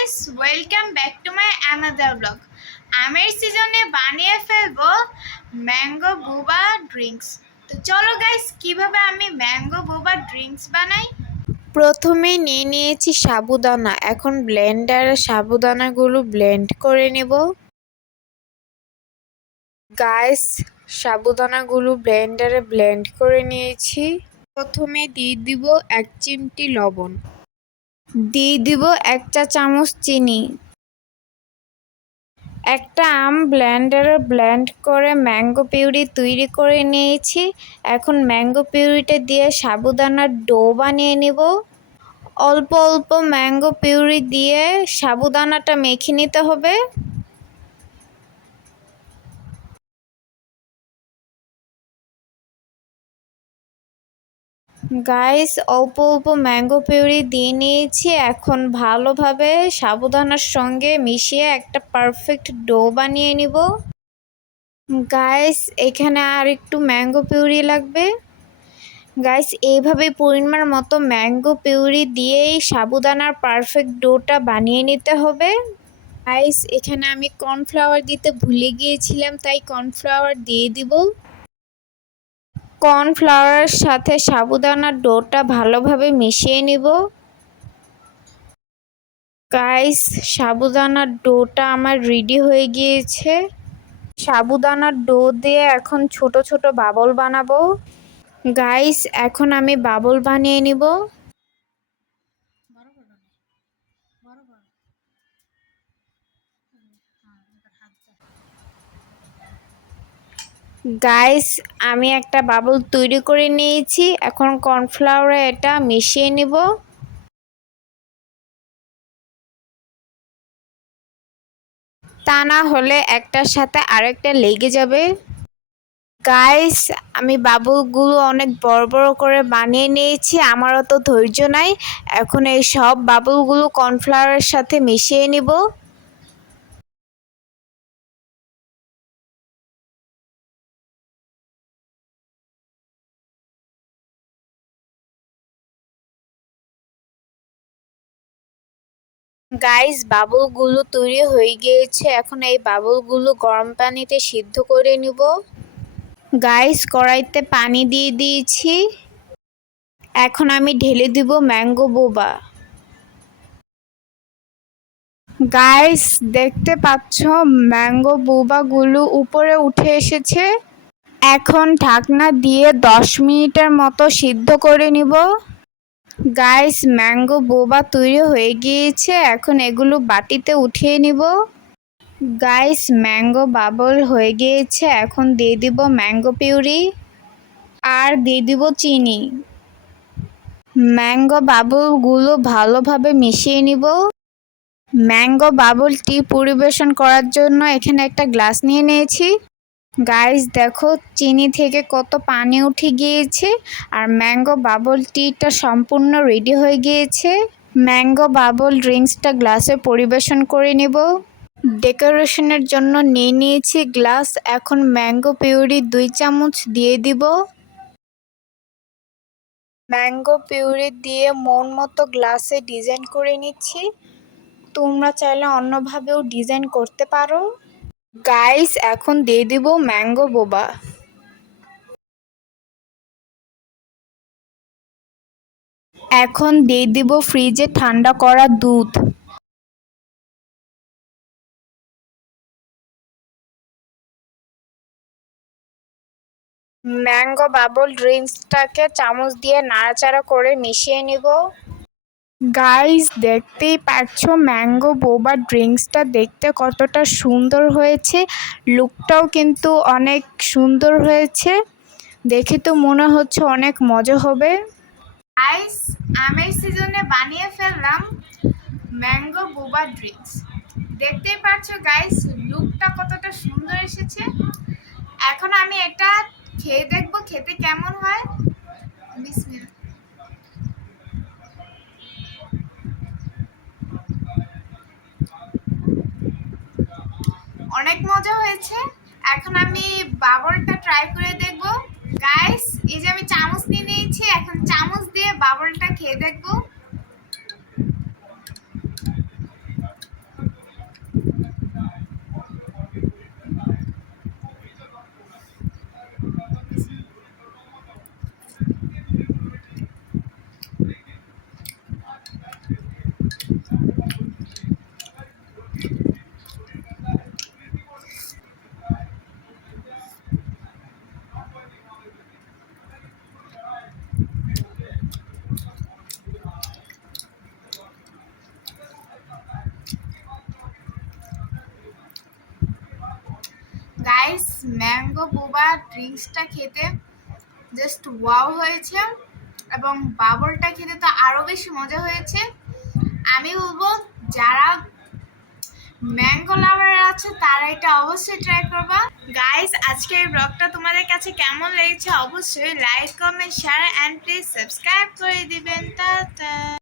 Guys, welcome back to my another blog. আমের সিজনে বানিয়ে ফেলবো ম্যাঙ্গো বোবা ড্রিঙ্কস। তো চলো গাইস, কিভাবে আমি ম্যাঙ্গো বোবা ড্রিঙ্কস বানাই। প্রথমে নিয়ে নিয়েছি সাবুদানা। এখন ব্লেন্ডারে সাবুদানাগুলো ব্লেন্ড করে নেব। গাইস, সাবুদানাগুলো ব্লেন্ডারে ব্লেন্ড করে নিয়েছি। প্রথমে দিয়ে দিব 1 চিমটি লবণ, দিয়ে দিব 1 চা চামচ চিনি। একটা আম ব্লেন্ডারে ব্লেন্ড করে ম্যাঙ্গো পিউরি তৈরি করে নিয়েছি। এখন ম্যাঙ্গো পিউরিটা দিয়ে সাবুদানার ডো বানিয়ে নেব। অল্প অল্প ম্যাঙ্গো পিউরি দিয়ে সাবুদানাটা মেখে নিতে হবে। গাইস, অল্প অল্প ম্যাঙ্গো পিউরি দিয়ে নিয়েছি। এখন ভালোভাবে সাবুদানার সঙ্গে মিশিয়ে একটা পারফেক্ট ডো বানিয়ে নিব। গাইস, এখানে আর একটু ম্যাঙ্গো পিউরি লাগবে। গাইস, এইভাবে পরিমাণ মতো ম্যাঙ্গো পিউরি দিয়েই সাবুদানার পারফেক্ট ডোটা বানিয়ে নিতে হবে। গাইস, এখানে আমি কর্নফ্লাওয়ার দিতে ভুলে গিয়েছিলাম, তাই কর্নফ্লাওয়ার দিয়ে দিব। কর্নফ্লাওয়ারের সাথে সাবুদানার ডোটা ভালোভাবে মিশিয়ে নিব। গাইস, সাবুদানার ডোটা আমার রেডি হয়ে গিয়েছে। সাবুদানার ডো দিয়ে এখন ছোট ছোট বাবল বানাবো। গাইস, এখন আমি বাবল বানিয়ে নিব। গাইস, আমি একটা বাবল তৈরি করে নিয়েছি। এখন কর্নফ্লাওয়ারে এটা মিশিয়ে নিব। তা না হলে একটার সাথে আরেকটা লেগে যাবে। গাইস, আমি বাবলগুলো অনেক বড় বড় করে বানিয়ে নিয়েছি। আমার অত ধৈর্য নাই। এখন এই সব বাবলগুলো কর্নফ্লাওয়ারের সাথে মিশিয়ে নিব। গাইস, বাবলগুলো তৈরি হয়ে গিয়েছে। এখন এই বাবলগুলো গরম পানিতে সিদ্ধ করে নিব। গাইস, কড়াইতে পানি দিয়ে দিয়েছি। এখন আমি ঢেলে দিব ম্যাঙ্গো বোবা। গাইস, দেখতে পাচ্ছ ম্যাঙ্গো বোবাগুলো উপরে উঠে এসেছে। এখন ঢাকনা দিয়ে 10 মিনিটের মতো সিদ্ধ করে নিব। গাইস, ম্যাঙ্গো বোবা তৈরি হয়ে গিয়েছে। এখন এগুলো বাটিতে উঠিয়ে নিব। গাইস, ম্যাঙ্গো বাবল হয়ে গিয়েছে। এখন দিয়ে দিব ম্যাঙ্গো পিউরি আর দিয়ে দিব চিনি। ম্যাঙ্গো বাবলগুলো ভালোভাবে মিশিয়ে নিব। ম্যাঙ্গো বাবল টি পরিবেশন করার জন্য এখানে একটা গ্লাস নিয়ে নিয়েছি। গাইস, দেখো চিনি থেকে কত পানি উঠে গিয়েছে আর ম্যাঙ্গো বাবল টিটা সম্পূর্ণ রেডি হয়ে গিয়েছে। ম্যাঙ্গো বাবল ড্রিঙ্কসটা গ্লাসে পরিবেশন করে নেব। ডেকোরেশনের জন্য নিয়ে নিয়েছি গ্লাস। এখন ম্যাঙ্গো পিউরি 2 চামচ দিয়ে দিব। ম্যাঙ্গো পিউরি দিয়ে মন মতো গ্লাসে ডিজাইন করে নিচ্ছি। তোমরা চাইলে অন্যভাবেও ডিজাইন করতে পারো। গাইস, এখন দিয়ে দিব ম্যাঙ্গো বোবা। এখন দিয়ে দিব ফ্রিজে ঠান্ডা করা দুধ। ম্যাঙ্গো বাবল ড্রিঙ্কসটাকে চামচ দিয়ে নাড়াচাড়া করে মিশিয়ে নিব। গাইস, দেখতেই পাচ্ছ ম্যাঙ্গো বোবা ড্রিঙ্কসটা দেখতে কতটা সুন্দর হয়েছে। লুকটাও কিন্তু অনেক সুন্দর হয়েছে। দেখে তো মনে হচ্ছে অনেক মজা হবে। গাইস, আমের সিজনে বানিয়ে ফেললাম ম্যাঙ্গো বোবা ড্রিঙ্কস। দেখতেই পাচ্ছ গাইস, লুকটা কতটা সুন্দর এসেছে। এখন আমি এটা খেয়ে দেখবো খেতে কেমন হয়। বিসমিল্লাহ। অনেক মজা হয়েছে। এখন আমি বাবলটা ট্রাই করে দেখব। গাইস, এই যে আমি চামচ নিয়ে নিয়েছি। এখন চামচ দিয়ে বাবলটা খেয়ে দেখব। গাইস, ম্যাঙ্গো বোবা ড্রিঙ্কসটা খেতে জাস্ট ওয়াও হয়েছে এবং বাবলটা খেতে তো আরো বেশি মজা হয়েছে। আমি বলবো যারা ম্যাঙ্গো লাভার আছে তারা এটা অবশ্যই ট্রাই করবা। গাইস, আজকের এই ব্লগটা তোমাদের কাছে কেমন লেগেছে অবশ্যই like comment share and please subscribe করে দিবেন। টাটা।